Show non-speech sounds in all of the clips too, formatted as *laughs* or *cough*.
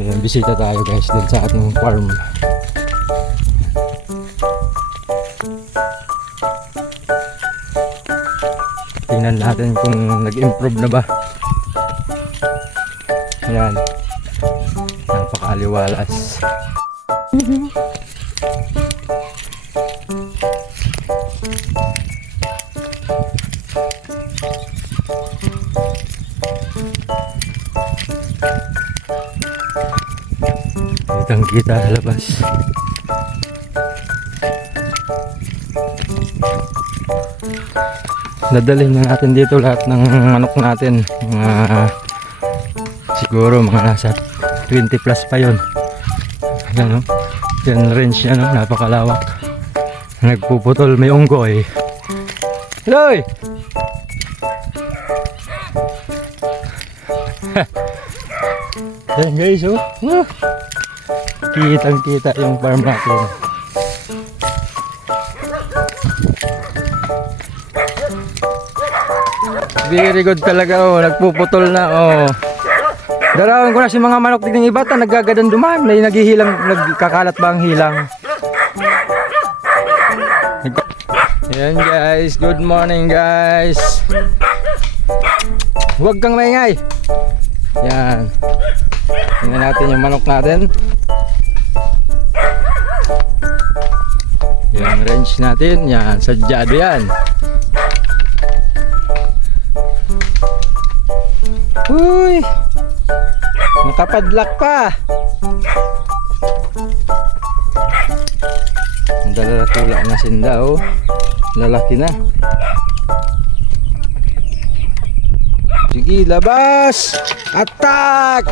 Ayan, bisita tayo guys dun sa ating farm. Tingnan natin kung nag-improve na ba. Ayan. Napakaliwalas. *laughs* Kitang kita labas. Dadalhin na natin dito lahat ng manok natin. Mga siguro mga nasa 20 plus pa yon. Yan o. Yan range yan o. Napakalawak. Nagpuputol may unggoy. Hoy! *laughs* Yan guys oh. Kitang kita yung farm natin. Very good talaga oh, nagpuputol na oh. Darawan ko na si mga manok tignan iba ta nagagadan duman, may naghihilang nagkakalat ba ang hilang. Yan guys, good morning guys. Huwag kang maingay. Yan. Tingnan natin yung manok natin. Yung range natin, yan, sadyado yan. Uy! Nakapadlak pa! Ang dalatula na sinda oh. Lalaki na. Sige, labas! Attack!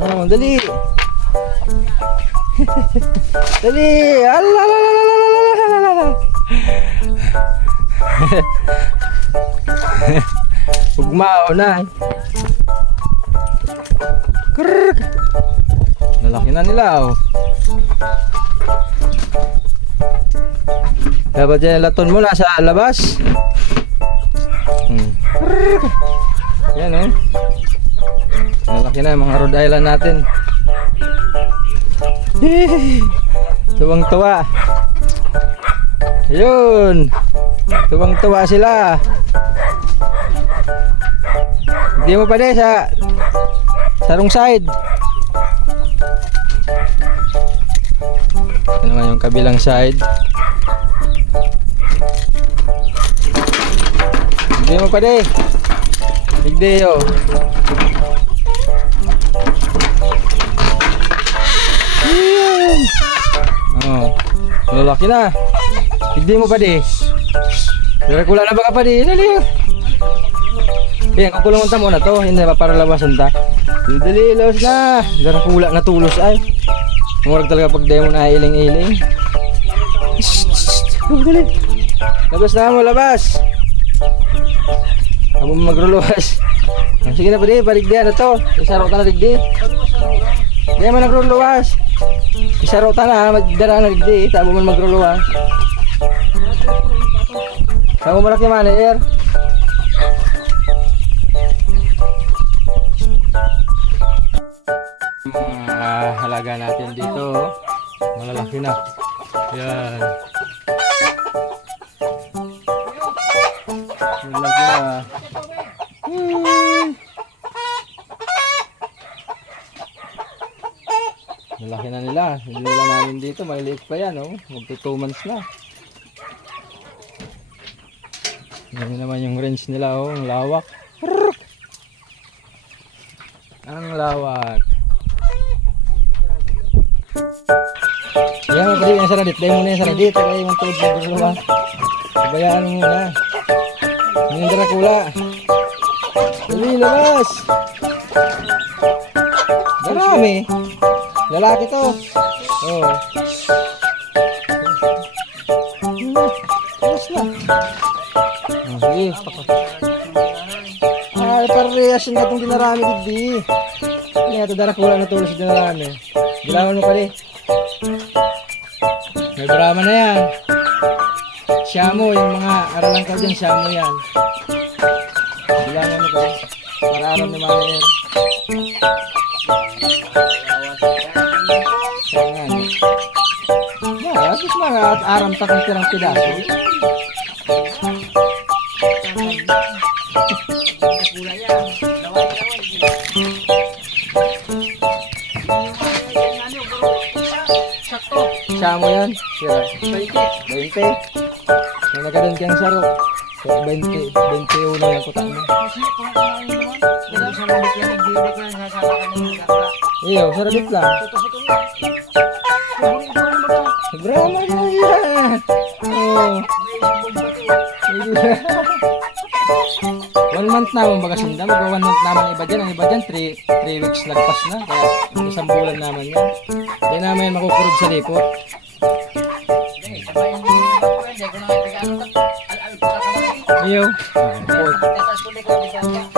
Oh, dali! Dali! Alalalalalalalala! Ugmao na. Krrrk! Lalaki na nila oh. Dapat yan laton mo nasa labas. Hmm. Krrrk! Yan oh. Lalaki na yung mga Rhode Island natin. *laughs* Tuwang-tuwa. Yun. Tuwang-tuwa sila. Hindi mo pa sa sarong side. Ito naman yung kabilang side. Hindi mo pa na Big. Oh. Lalaki na. Higde mo pa di. Pero kula na ba ka pa di? Dali. Yan, kukulungan ta muna to. Hindi pa para labasan ta. Dali, labas na. Dara kula na tulos ay. Murag talaga pag demo na iling-iling. Dali. Labas na mo, labas. Ako mo magruluwas. Sige na pa di, balik diyan na to. Isaro ta na digdi. Di man nagruluwas. Isaro ta na, magdara na digdi. Tabo man magruluwas. Kamu malaki man, air. Mga halaga natin dito, malalaki na. Yan. Malaki na. Hmm. Malaki na nila. Nilila namin dito, maliliit pa yan, oh. Magto 2 months na. Yan naman yung range nila, oh. Ang lawak. Ang lawak. Yan, pwede yung saradit. Dahil muna yung saradit. Kaya yung tuod na dalawa. Bayaan mo muna. Yung Dracula. Dali, labas. Darami. Lalaki to. Oh. Labas na. Oh, sige. Ay, parehas na itong dinarami digdi. Hindi nga ito Dracula na tulos dinarami. Bilangan mo pa rin. May drama na yan. Shamo, yung mga aralang ka dyan, shamo yan. Bilangan mo pa rin. Para aram ni Mama Air. Mga aram ta kung tirang pidaso. Siya mo yan? Sira. 20. 20. May nagkaroon kang saro. So, 20. 21 yan ko mo. Iyo, sarabit lang. Drama na yan. Oh. one month naman baga sinda. Magka one month naman iba dyan. Ang iba dyan, three, three weeks lagpas na. Kaya isang bulan naman yan. Hindi naman yan makukurog sa likot. Iyo. Oh,